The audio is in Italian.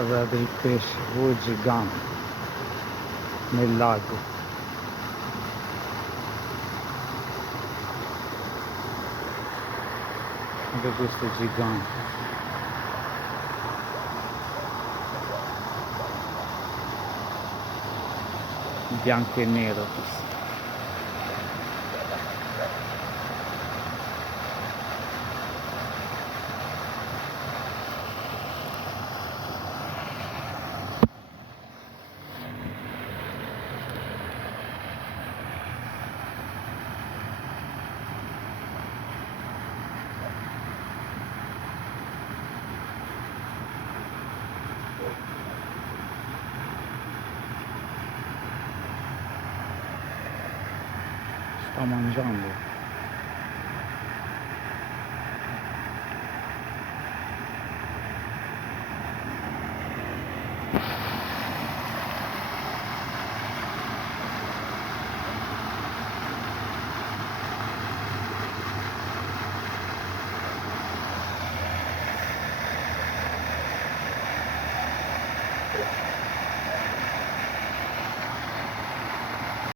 aveva dei pesci giganti nel lago. Anche questo è gigante. Bianco e nero. Sta mangiando.